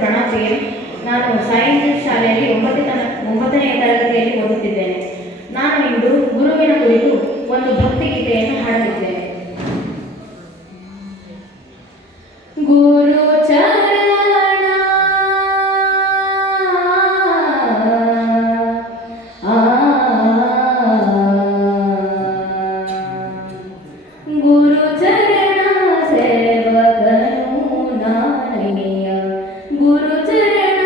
Pranav K. ನಾನು science ಶಾಲೆಯಲ್ಲಿ 9ನೇ ತರಗತಿಯಲ್ಲಿ ಓದುತ್ತಿದ್ದೇನೆ. ನಾನು ಇಂದು ಗುರುವಿನ ಕುರಿತು ಒಂದು ಭಕ್ತಿಗೀತೆಯನ್ನು ಹಾಡಲಿದ್ದೇನೆ. ಗುರು ಚರಣ ಗುರು ಚರಣ ಸೇವಕನು ನಾನಯ್ಯ, ಗುರು ಚರಣ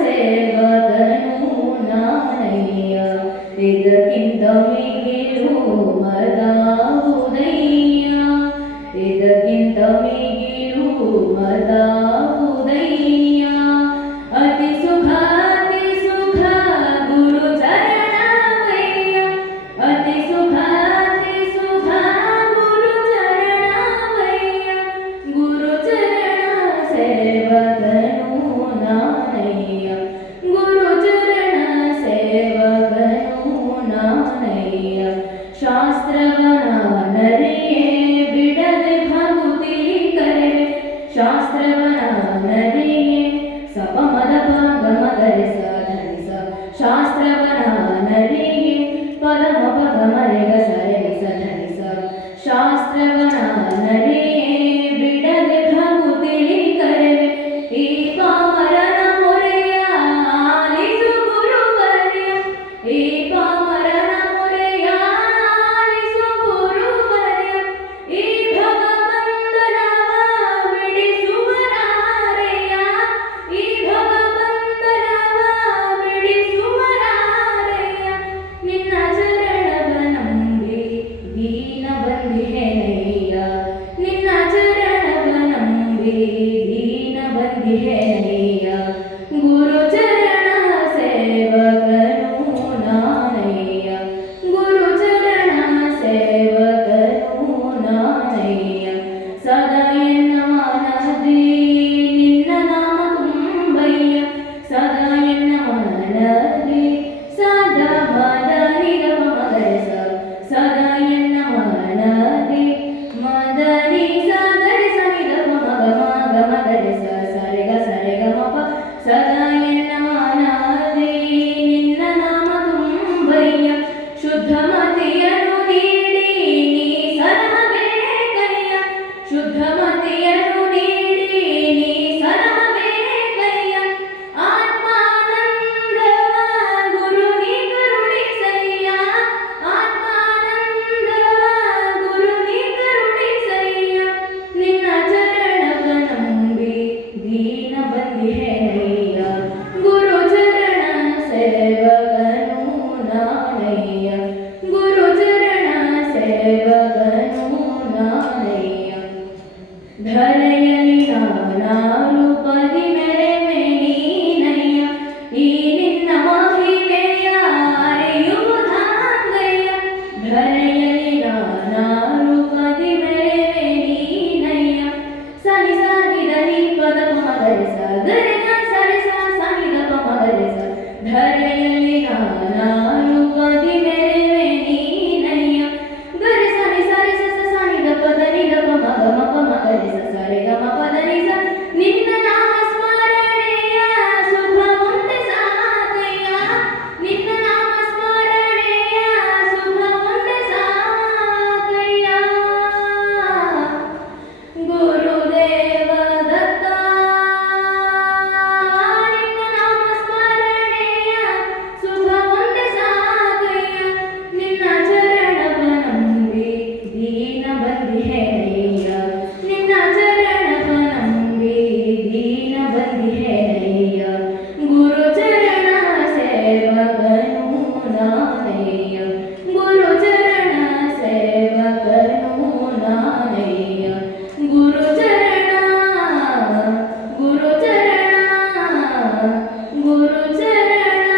ಸೇವಕನು ನಾನಯ್ಯ, ಇದಕ್ಕಿಂತ ಮಿಗಿಲು ಮದಾವುದಯ್ಯ, ಇದಕ್ಕಿಂತ ಮಿಗಿಲು ಮದಾವುದಯ್ಯ. ಅತಿ ಸುಖ ಗುರು ಚರಣವಯ್ಯ, ಅತಿ ಸುಖ ಗುರು ಚರಣವಯ್ಯ, ಗುರು ಚರಣ ಸೇವಕನು ನಾನಯ್ಯ, ಗುರು ಚರಣ ಸೇವಕನು ನಾನಯ್ಯ. ಶಾಸ್ತ್ರವನರಿಯೇ ಬಿಡದೆ ಭಗುತಿಲಿ ಕರೆವೆ, ಶಾಸ್ತ್ರವನರಿಯೇ ಸಪಮದ ಗಮಗರೆ ಸ ಧನಿ ಸ, ಶಾಸ್ತ್ರವನರಿಯೇ ಪದಮ ಪಗಮರೆಗ ಸರೆಗೆ ಸ ಧನಿ ಸ, ಶಾಸ್ತ್ರವನರಿಯೇ ಬಿಡದೆ ಭಗುತಿಲಿ ಕರೆವೆ, ಈ ಪಾಮರನ ಮೊರೆಯ ಆಲಿಸು ಗುರುವರ್ಯ, ಈ ಪಾಮರನ ಮೊರೆಯ ಆಲಿಸು ಗುರುವರ್ಯ, ಈ ಭಗವಂತನವ ಬಿಡಿಸುವರಾರೆಯ, ಈ ಭಗವಂತನವ ಬಿಡಿಸುವರಾರೆಯ. ನಿನ್ನ ಚರಣವ ನಂಬಿ ದೀನ ಬಂದಿಹೆನಯ್ಯ, ನಿನ್ನ ಚರಣವ ನಂಬಿ ದೀನ ಬಂದಿಹೆನಯ್ಯ, ಗುರು ಚರಣ ಸೇವಕನು ನಾನಯ್ಯ, ಗುರು ಚರಣ ಸೇವಕನು ನಾನಯ್ಯ. ಸದಾ ಎನ್ನ ಮನದಿ ನಿನ್ನ ನಾಮ ತುಂಬಯ್ಯ, ಸದಾ ಎನ್ನ ಮನದಿ ಸದಾ ಮದ ನಿಗಮ ಮಗರೆ ಸ, ಸದಾ ಎನ್ನ ಮನದಿ ಮದನಿ ಸಗರೆ ಸ ನಿಗಮ ಮಗ ಮಗ ಮಗರೆ ಸ ಸರೆಗ ಸರೆಗ ಮಪ, ಸದಾ ಎನ್ನ ಮನದಿ ನಿನ್ನ ನಾಮ ತುಂಬಯ್ಯ. ಶುದ್ಧ ಮತಿಯನ್ನು ನೀಡಿ ನೀ ಸಲಹಬೇಕಯ್ಯ, ಶುದ್ಧ ಮತಿಯನ್ನು ನೀಡಿ ನೀ ಸಲಹಬೇಕಯ್ಯ. ಆತ್ಮಾನಂದವ ಗುರು ನೀ ಕರುಣಿಸಯ್ಯ, ಆತ್ಮಾನಂದವ ಗುರು ನೀ ಕರುಣಿಸಯ್ಯ. ನಿನ್ನ ಚರಣವ ನಂಬಿ ದೀನ ಬಂದಿಹೆನಯ್ಯ, ಗುರು ಚರಣ ಸೇವಕನು ನಾನಯ್ಯ, ಗುರು ಚರಣ ಸೇವಕನು ನಾನಯ್ಯ. ಧರೆಯಲ್ಲಿ ನಾನಾರೂಪದಿ ಮೆರೆವೆ ನೀನಯ್ಯ, ಈ ನಿನ್ನ ಮಹಿಮೆಯ ಅರಿಯುವುದಾಂಗಯ್ಯ, ಧರೆಯಲ್ಲಿ ನಾನಾರೂಪದಿ ಮೆರೆವೆ ನೀನಯ್ಯ. ಸನಿ ಸಾನಿದ ನೀ ಪದ ಮಗರೆ ಸ ಗರೆ ಗ ಸರೆ ಸ ಸನಿದ ಮಗರೆ ಸ, ಧರೆಯಲ್ಲಿ ನಾನಾರೂಪದಿ ಮೆರೆವೆ ನೀನಯ್ಯ, ಗರೆ ಸನಿ ಸರೆ ಸ ಸನಿದ ಪದ ನಿದ ಮಗ ಮಪ ಮಗರೆ ಸ ಸರೆ ಗ ಮ ಪದ ನಿ ಸ. ನಿನ್ನ ನಾಮ ಸ್ಮರಣೆಯ ಸುಖ ಒಂದೇ ಸಾಕಯ್ಯ, ನಿನ್ನ ನಾಮ ಸ್ಮರಣೆಯ ಸುಖ ಒಂದೇ ಸಾಕಯ್ಯ. ಗುರುದೇವ ದತ್ತ ನಿನ್ನ ನಾಮ ಸ್ಮರಣೆಯ ಸುಖ ಒಂದೇ ಸಾಕಯ್ಯ, ನಿನ್ನ ಚರಣವ ನಂಬಿ ದೀನ ಬಂದಿಹೆನಯ್ಯ, ನಿನ್ನ ಚರಣವ ನಂಬಿ ದೀನ ಬಂದಿಹೆನಯ್ಯ, ಗುರು ಚರಣ ಸೇವಕನು ನಾನಯ್ಯ, ಗುರು ಚರಣ ಸೇವಕನು ನಾನಯ್ಯ, ಗುರು ಚರಣ ಗುರು ಚರಣ ಗುರು ಚರಣ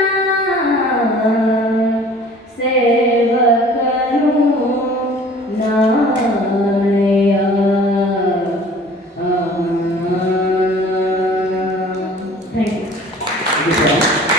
ಸೇವಕನು ನಾನಯ್ಯ. Thank you.